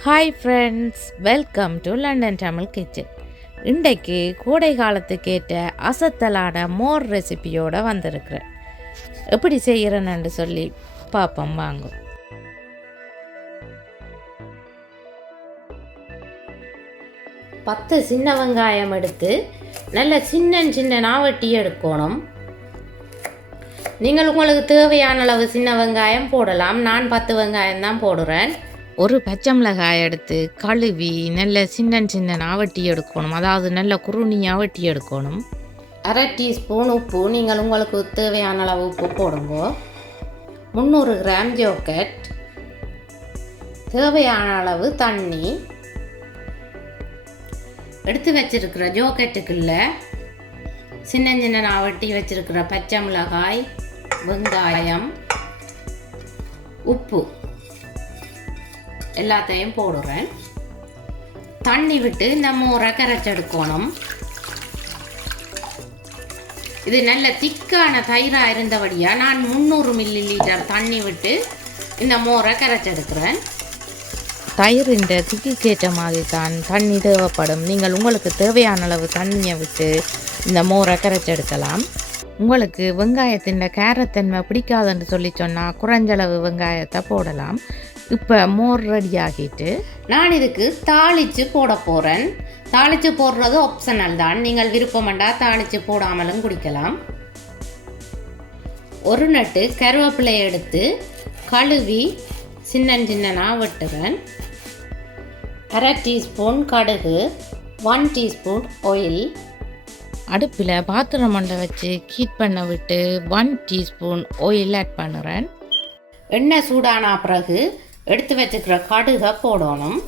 Hi friends, welcome to London Tamil kitchen. இன்றைக்கு கோடை காலத்துக்கு ஏற்ற அசத்தலான மோர் ரெசிபியோடு வந்திருக்கிறேன். எப்படி செய்கிறேன்னு சொல்லி பார்ப்போம் வாங்க. பத்து சின்ன வெங்காயம் எடுத்து நல்ல சின்ன நாவட்டி எடுக்கணும். நீங்கள் உங்களுக்கு தேவையான அளவு சின்ன வெங்காயம் போடலாம். நான் 10 வெங்காயம் தான் போடுறேன். ஒரு பச்சை மிளகாய் எடுத்து கழுவி நல்ல சின்ன ஆவட்டி எடுக்கணும். அதாவது நல்ல குறுணியாக வெட்டி எடுக்கணும். 1/2 டீஸ்பூன் உப்பு, நீங்கள் உங்களுக்கு தேவையான அளவு உப்பு போடுங்க. 300 கிராம் ஜோக்கட், தேவையான அளவு தண்ணி. எடுத்து வச்சிருக்கிற ஜோக்கெட்டுக்குள்ள சின்ன ஆவட்டி வச்சிருக்கிற பச்சை மிளகாய், வெங்காயம், உப்பு எல்லாத்தையும் போடுறேன். தண்ணி விட்டு இந்த மோரை கரைச்செடுக்கணும். இது நல்ல திக்கான தயிராக இருந்தபடியாக நான் 300 மில்லி லிட்டர் தண்ணி விட்டு இந்த மோரை கரைச்செடுக்கிறேன். தயிரின் திக்கிக்கு ஏற்ற மாதிரி தான் தண்ணி தேவைப்படும். நீங்கள் உங்களுக்கு தேவையான அளவு தண்ணியை விட்டு இந்த மோரை கரைச்செடுக்கலாம். உங்களுக்கு வெங்காயத்தின் காரத்தன்மை பிடிக்காதுன்னு சொல்லி சொன்னால் குறைஞ்சளவு வெங்காயத்தை போடலாம். இப்போ மோர் ரெடி ஆகிட்டு நான் இதுக்கு தாளித்து போட போகிறேன். தாளித்து போடுறது ஆப்ஷனல் தான். நீங்கள் விருப்பமண்டா தாளித்து போடாமலும் குடிக்கலாம். ஒரு நட்டு கருவேப்பிலை எடுத்து கழுவி சின்ன வெட்டுவேன். 1/2 டீஸ்பூன் கடுகு, 1 டீஸ்பூன் ஆயில். அடுப்பில் பாத்திரம் மண்டை வச்சு ஹீட் பண்ண விட்டு 1 டீஸ்பூன் ஆயில் ஆட் பண்ணுறேன். எண்ணெய் சூடான பிறகு எடுத்து வச்சுக்கிற கடுகை போடணும்.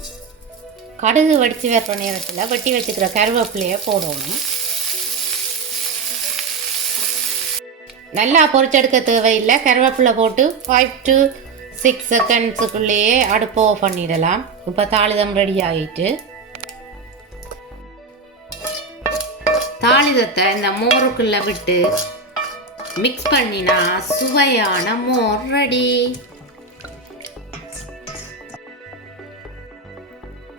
கடுகு வெடித்து வர்ற நேரத்தில் வெட்டி வச்சுக்கிற கருவேப்பிலையை போடணும். நல்லா பொரிச்செடுக்க தேவையில்லை. கருவேப்பிலை போட்டு 5 to 6 செகண்ட்ஸுக்குள்ளேயே அடுப்பு ஆஃப் பண்ணிடலாம். இப்போ தாளிதம் ரெடி ஆகிட்டு தாளிதத்தை இந்த மோருக்குள்ளே விட்டு மிக்ஸ் பண்ணினா சுவையான மோர் ரெடி.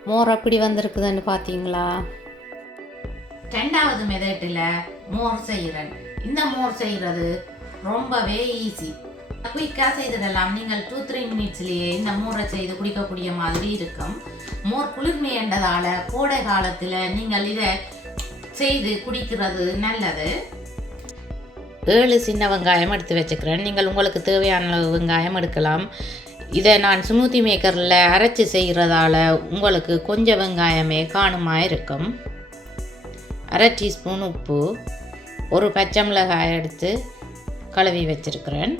மோர் எப்படி வந்திருக்குதுன்னு பார்த்தீங்களா? 2வது மெத்தடில் மோர் செய்கிறேன். இந்த மோர் செய்கிறது ரொம்பவே ஈஸி. குயிக்காக செய்திடலாம். நீங்கள் 2-3 மினிட்ஸ்லேயே இந்த மோரை செய்து குடிக்கக்கூடிய மாதிரி இருக்கும். மோர் குளிர்மையண்டதால் கோடை காலத்தில் நீங்கள் இதை செய்து குடிக்கிறது நல்லது. 7 சின்ன வெங்காயம் எடுத்து வச்சுக்கிறேன். நீங்கள் உங்களுக்கு தேவையான அளவு வெங்காயம் எடுக்கலாம். இதை நான் ஸ்மூத்தி மேக்கரில் அரைச்சி செய்கிறதால உங்களுக்கு கொஞ்சம் வெங்காயமே காணுமா இருக்கும். 1/2 டீஸ்பூன் உப்பு, ஒரு பச்சை மிளகாய் எடுத்து கழுவி வச்சிருக்கிறேன்.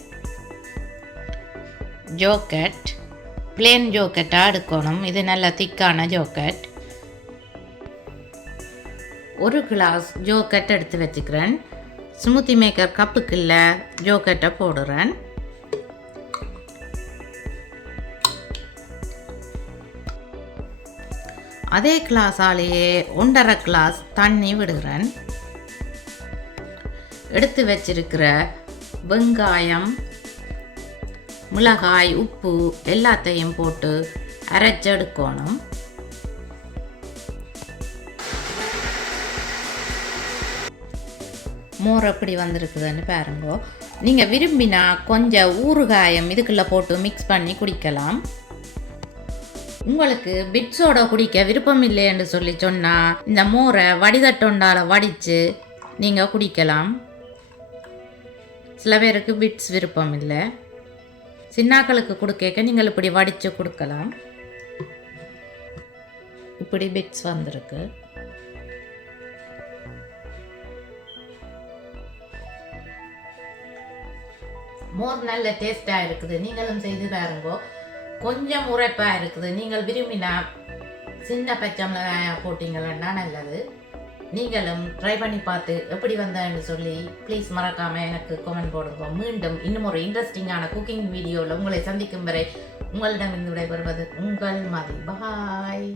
ஜோக்கட், பிளேன் ஜோக்கட்டாக எடுக்கணும். இது நல்ல திக்கான ஜோக்கட். 1 கிளாஸ் ஜோக்கட் எடுத்து வச்சுக்கிறேன். ஸ்மூத்தி மேக்கர் கப்புக்குள்ள ஜோக்கட்டை போடுறேன். அதே கிளாஸாலேயே 1.5 கிளாஸ் தண்ணி விடுகிறேன். எடுத்து வச்சிருக்கிற வெங்காயம், மிளகாய், உப்பு எல்லாத்தையும் போட்டு அரைச்செடுக்கணும். மோர் எப்படி வந்திருக்குதுன்னு பாருங்க. நீங்கள் விரும்பினா கொஞ்சம் ஊறுகாயம் இதுக்குள்ளே போட்டு மிக்ஸ் பண்ணி குடிக்கலாம். உங்களுக்கு பிட்ஸோட குடிக்க விருப்பம் இல்லைன்னு சொல்லி சொன்னால் இந்த மோரை வடிதட்டொண்டால் வடித்து நீங்கள் குடிக்கலாம். சில பேருக்கு பிட்ஸ் விருப்பம் இல்லை. சின்னாக்களுக்கு கொடுக்க நீங்கள் இப்படி வடித்து கொடுக்கலாம். இப்படி பிட்ஸ் வந்திருக்கு. மோர் நல்ல டேஸ்டாக இருக்குது. நீங்களும் செய்து பாருங்கோ. கொஞ்சம் உரைப்பாக இருக்குது. நீங்கள் விரும்பினா சின்ன பச்சை மிளகாய் போட்டிங்கன்னா நல்லது. நீங்களும் ட்ரை பண்ணி பார்த்து எப்படி வந்தேன்னு சொல்லி ப்ளீஸ் மறக்காமல் எனக்கு கமெண்ட் போடுங்க. மீண்டும் இன்னும் ஒரு இன்ட்ரெஸ்டிங்கான குக்கிங் வீடியோவில் உங்களை சந்திக்கும் வரை உங்களிடம் இருந்து விடைபெறுவது உங்கள் மதி. பாய்.